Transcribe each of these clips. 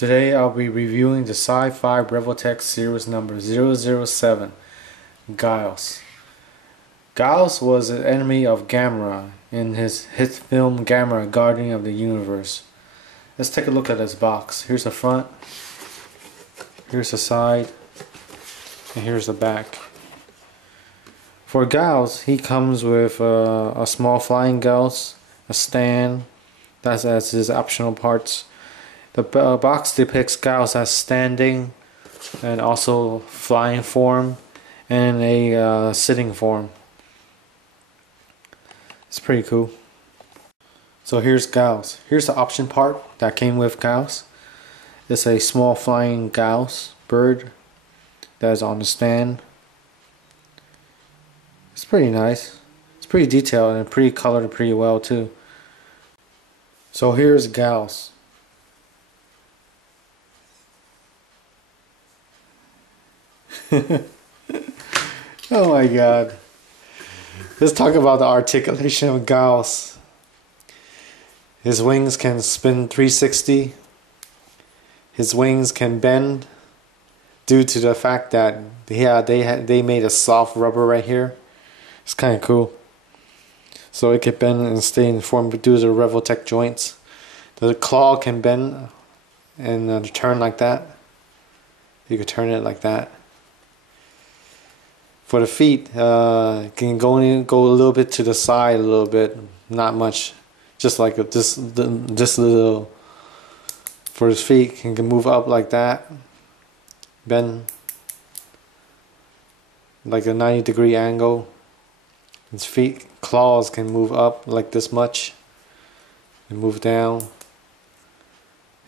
Today I'll be reviewing the Sci-Fi Revoltech series number 007, Gyaos. Gyaos was an enemy of Gamera in his hit film Gamera Guardian of the Universe. Let's take a look at this box. Here's the front, here's the side, and here's the back. For Gyaos, he comes with a small flying Gyaos, a stand, that's as his optional parts. The box depicts Gyaos as standing and also flying form and a sitting form. It's pretty cool. So here's Gyaos. Here's the option part that came with Gyaos. It's a small flying Gyaos bird that is on the stand. It's pretty nice. It's pretty detailed and pretty colored pretty well too. So here's Gyaos. Oh my god. Let's talk about the articulation of Gyaos. His wings can spin 360. His wings can bend due to the fact that they made a soft rubber right here. It's kind of cool. So it can bend and stay in form due to the Revoltech joints. The claw can bend and turn like that. You could turn it like that. For the feet, can go a little bit to the side a little bit, not much, just like this little. For his feet, can move up like that, bend like a 90-degree angle. His feet, claws can move up like this much, and move down.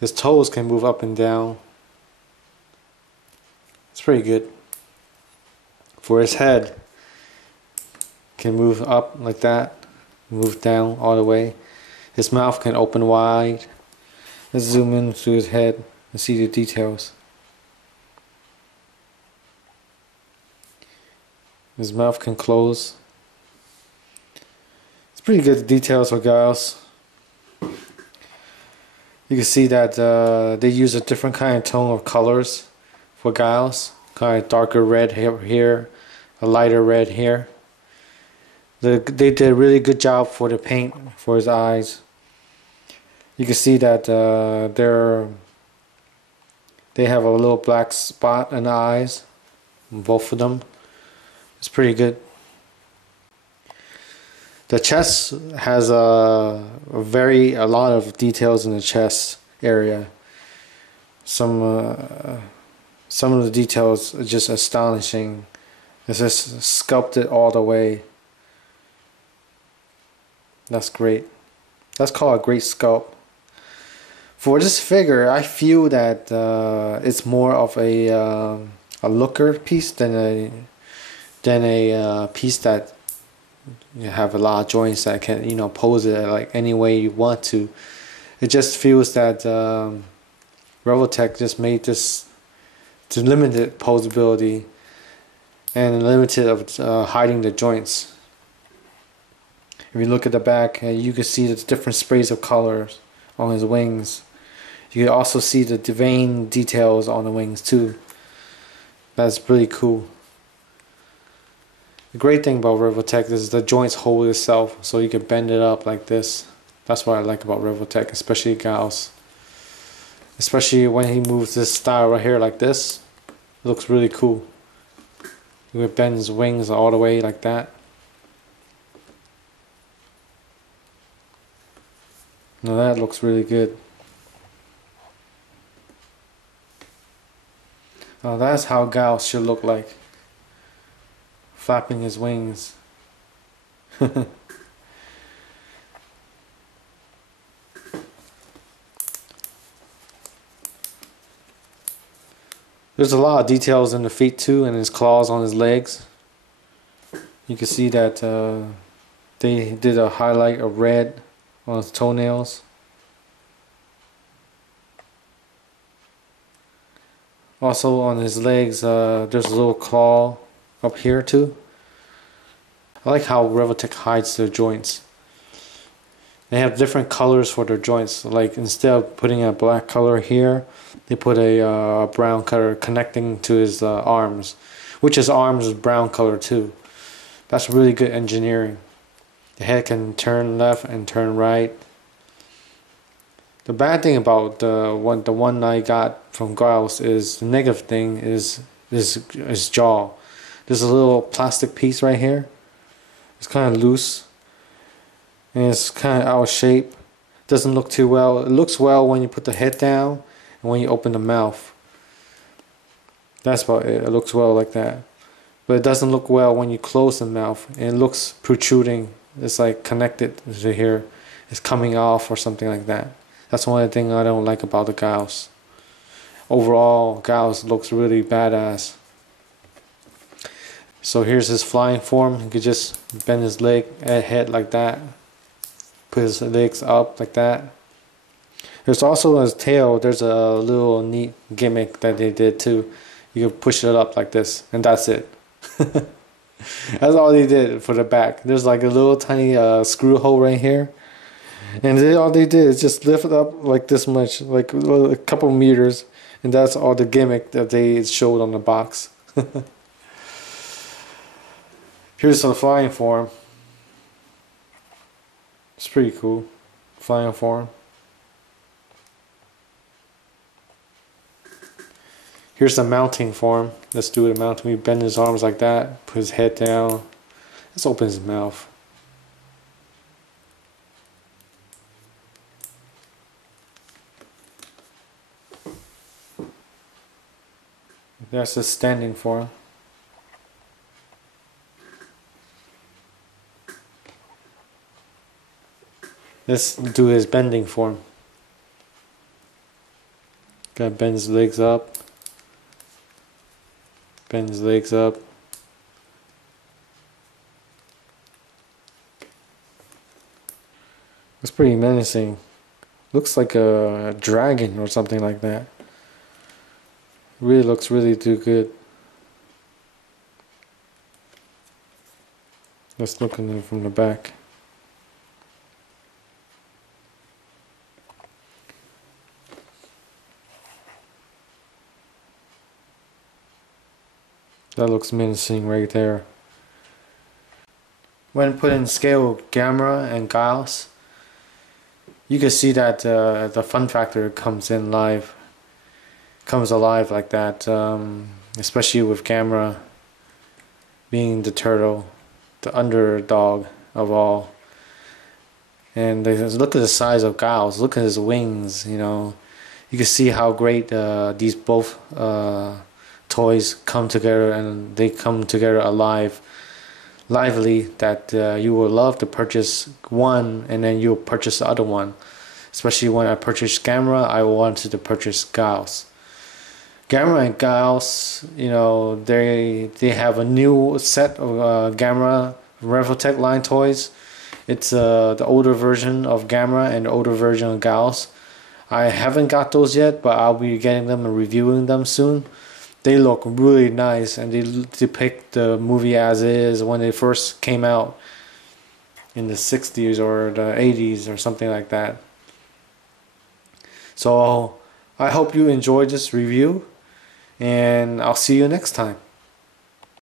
His toes can move up and down. It's pretty good. For his head, can move up like that, move down all the way. His mouth can open wide. Let's zoom in to his head and see the details. His mouth can close. It's pretty good details for Gyaos. You can see that they use a different kind of tone of colors for Gyaos. Kind of darker red here, a lighter red here. They did a really good job for the paint for his eyes. You can see that they have a little black spot in the eyes, both of them. It's pretty good. The chest has a lot of details in the chest area. Some of the details are just astonishing. It's just sculpted all the way. That's great. That's called a great sculpt. For this figure, I feel that it's more of a looker piece than a piece that you have a lot of joints that can pose it like any way you want to. It just feels that Revoltech just made this to limited posability and limited of hiding the joints. If you look at the back, you can see the different sprays of colors on his wings. You can also see the vein details on the wings too. That's really cool. The great thing about Revoltech is the joints hold itself, so you can bend it up like this. That's what I like about Revoltech, especially Gyaos. Especially when he moves this style right here like this. It looks really cool. You can bend his wings all the way like that. Now that looks really good. Now that's how Gyaos should look like. Flapping his wings. There's a lot of details in the feet too, and his claws on his legs. You can see that they did a highlight of red on his toenails. Also on his legs, there's a little claw up here too. I like how Revoltech hides their joints. They have different colors for their joints. Like instead of putting a black color here, they put a brown color connecting to his arms, which his arms is brown color too. That's really good engineering. The head can turn left and turn right. The bad thing about the one I got from Gyaos is the negative thing is his jaw. There's a little plastic piece right here. It's kind of loose and it's kind of out of shape. Doesn't look too well. It looks well when you put the head down and when you open the mouth. That's about it. It looks well like that. But it doesn't look well when you close the mouth and it looks protruding. It's like connected to here. It's coming off or something like that. That's one of the things I don't like about the Gyaos. Overall, Gyaos looks really badass. So here's his flying form. He could just bend his head like that. Put his legs up like that. There's also his tail. There's a little neat gimmick that they did too. You can push it up like this, and that's it. That's all they did for the back. There's like a little tiny screw hole right here. And all they did is just lift it up like this much, like a couple meters, and that's all the gimmick that they showed on the box. Here's some flying form. It's pretty cool, flying form. Here's the mounting form. Let's do the mounting. We bend his arms like that, put his head down. Let's open his mouth. That's the standing form. Let's do his bending form. Gotta bend his legs up. Bend his legs up. It's pretty menacing. Looks like a dragon or something like that. Really looks really too good. Let's look at it from the back. That looks menacing right there. When put in scale with Gamera and Gyaos, you can see that the fun factor comes alive like that, especially with Gamera being the turtle, the underdog of all. And look at the size of Gyaos, look at his wings, you know. You can see how great these both toys come together, and they come together lively, that you will love to purchase one and then you'll purchase the other one. Especially when I purchased Gamera, I wanted to purchase Gyaos. Gamera and Gyaos, you know, they have a new set of Gamera Revoltech line toys. It's the older version of Gamera and the older version of Gyaos. I haven't got those yet, but I'll be getting them and reviewing them soon. They look really nice, and they depict the movie as is when they first came out in the 60s or the 80s or something like that. So I hope you enjoyed this review, and I'll see you next time.